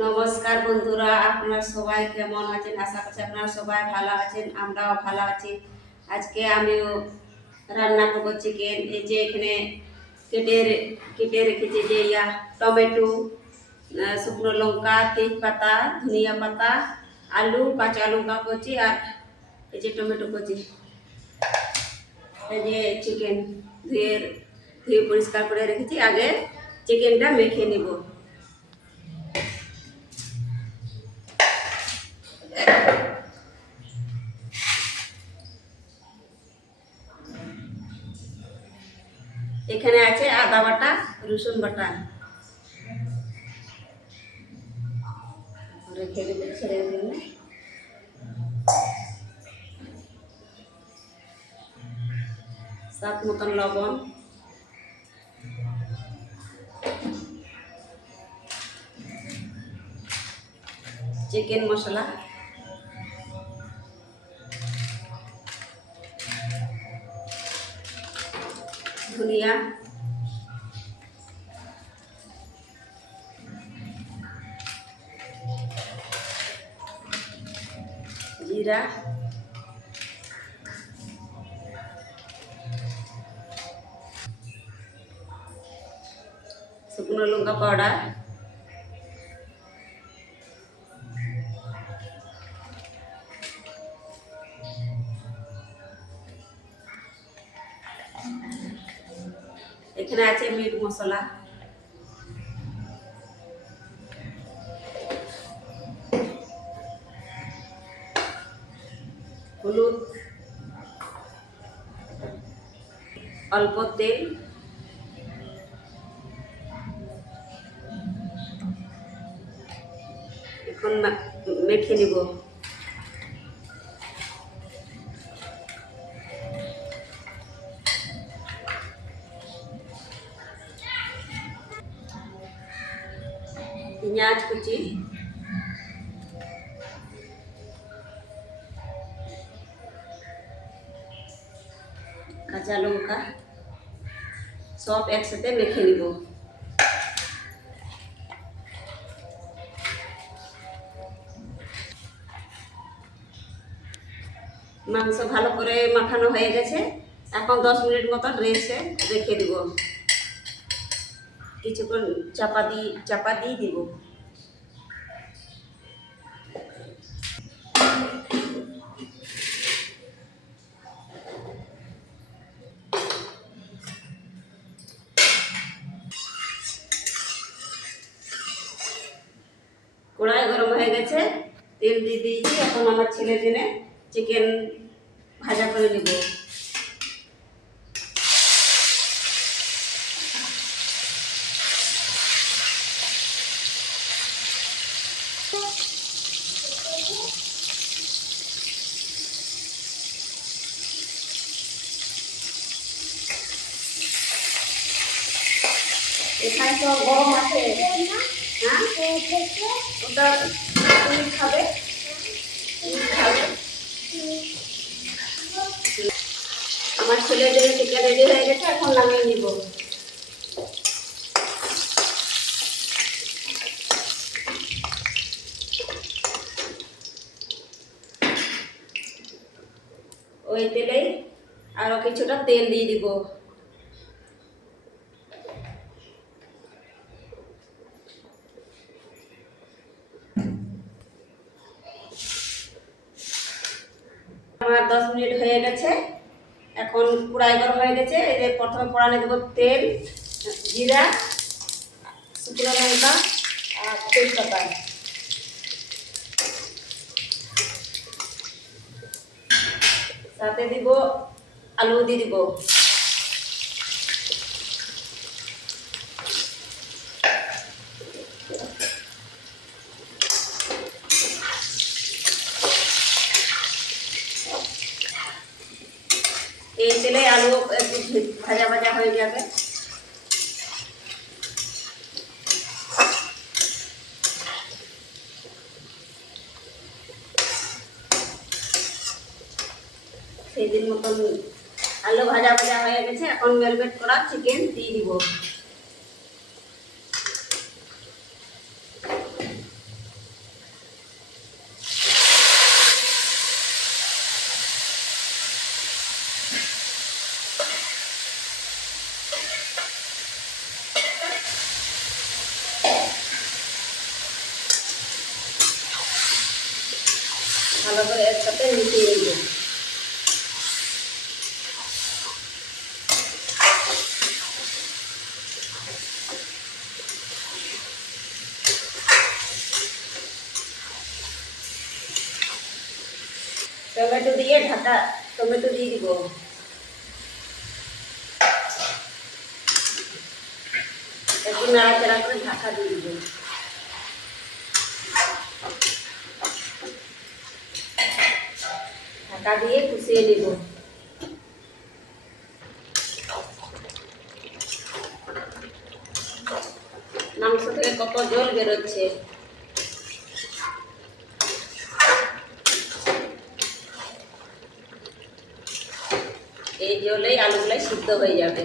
নমস্কার বন্ধুরা, আপনারা সবাই কেমন আছেন? আশা করছি আপনারা সবাই ভালো আছেন, আমরাও ভালো আছি। আজকে আমিও রান্না করবো চিকেন। এই যে এখানে কেটে কেটে রেখেছি যে টমেটো, শুকনো লঙ্কা, তেজপাতা, ধনিয়া পাতা, আলু, কাঁচা লঙ্কা কচি আর এই যে টমেটো কচি। এই যে চিকেন ধুয়ে ধুয়ে পরিষ্কার করে রেখেছি। আগে চিকেনটা মেখে নিব। এখানে আছে আদা বাটা, রসুন বাটা, রেখে দেবে ছেড়ে জন্য। স্বাদ মতন লবণ, চিকেন মশলা, ধনিয়া, জিরা, শুকনো লঙ্কা পাউডার, এখানে আছে মিট মশলা, হলুদ, অল্প তেল, এখন মেখে নিব। পেঁয়াজ কুচি, কাঁচা লঙ্কা সব একসাথে মেখে নিব। মাংস ভালো করে মাখানো হয়ে গেছে। এখন 10 মিনিট মতন রেস্টে রেখে দিব। কিছুক্ষণ চাপা দিয়ে দিব। কড়াই গরম হয়ে গেছে, তেল দিয়ে দিয়েছি। এখন আমার ছেলের জন্য চিকেন ভাজা করে নেব। এখানে তো গরম আছে, হ্যাঁ ওটা তুমি খাবে, আমার ছেলের জন্য চিকেন রেডি হয়ে গেছে, এখন নামিয়ে নিব। ওই তেলেই আরো কিছুটা তেল দিয়ে দিব। আমার 10 মিনিট হয়ে গেছে। এখন কড়াই গরম হয়ে গেছে। এই যে প্রথমে ফোড়নে দেবো তেল, জিরা, শুকনো লঙ্কা আর তেজপাতা। সাথে দিব আলু দিয়ে দিব। এই তেলে আলু একটু ভাজা ভাজা হয়ে যাবে। সেই দিন মতন আলু ভাজা ভাজা হয়ে গেছে। এখন ম্যারিনেট করা চিকেন দিয়ে দিব। ভালো করে একসাথে মিশিয়ে নিব। টমেটো দিয়ে টমেটো দিয়ে দিব। একটু নাড়াচাড়া করে ঢাকা দিয়ে দিব। ঢাকা দিয়ে কষিয়ে নিব। মাংস থেকে কত জল বেরোচ্ছে। এই জলেই আলুগুলাই সিদ্ধ হয়ে যাবে।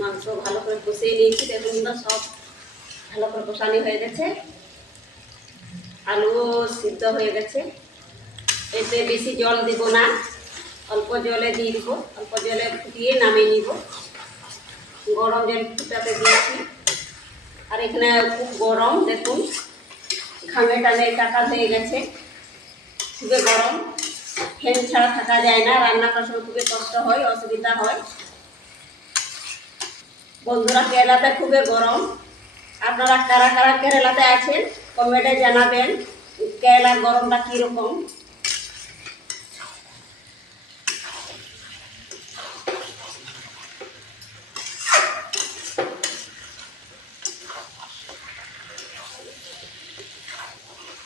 মাংস ভালো করে কষিয়ে নিয়েছি, দেখুন তো সব ভালো করে কষানি হয়ে গেছে, আলু সিদ্ধ হয়ে গেছে। এতে বেশি জল দিব না, অল্প জলে দিয়ে দিব। অল্প জলে ফুটিয়ে নামিয়ে নিব। গরম জল ফুটাতে দিয়েছি, আর এখানে খুব গরম, দেখুন ঘামে টানে একাকার হয়ে গেছে, খুবই গরম। ফ্যান ছাড়া থাকা যায় না, রান্না করার সময় খুবই কষ্ট হয়, অসুবিধা হয়। বন্ধুরা, কেরালাতে খুবই গরম। আপনারা কারা কারা কেরালাতে আছেন কমেন্টে জানাবেন কেরালার গরমটা কীরকম।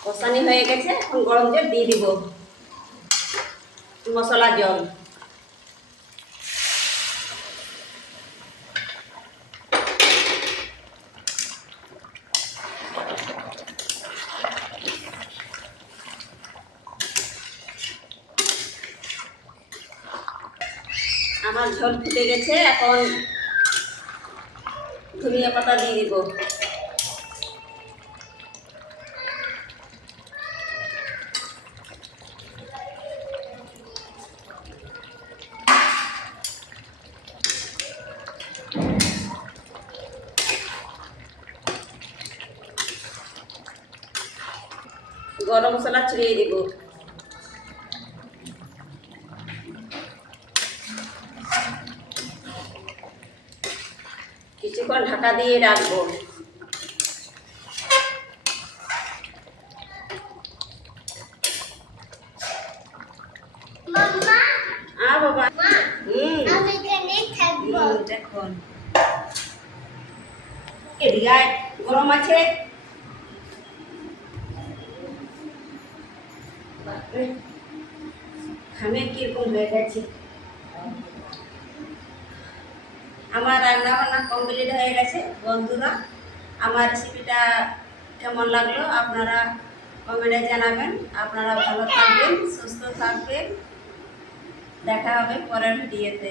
কষানি হয়ে গেছে, এখন গরম জল দিয়ে দিব, মশলা জল। আমার ঝোল ফুটে গেছে, এখন ধনিয়া পাতা দিয়ে দিব। গরম মশলা ছড়িয়ে দিব। কিছুক্ষণ ঢাকা দিয়ে রাখবো। বাবা, দেখুন এদিকে গরম আছে। ঘামে কিরকম হয়ে গেছে। আমার রান্না বান্না কমপ্লিট হয়ে গেছে। বন্ধুরা, আমার রেসিপিটা কেমন লাগলো আপনারা কমেন্টে জানাবেন। আপনারা ভালো থাকবেন, সুস্থ থাকবেন। দেখা হবে পরের ভিডিওতে।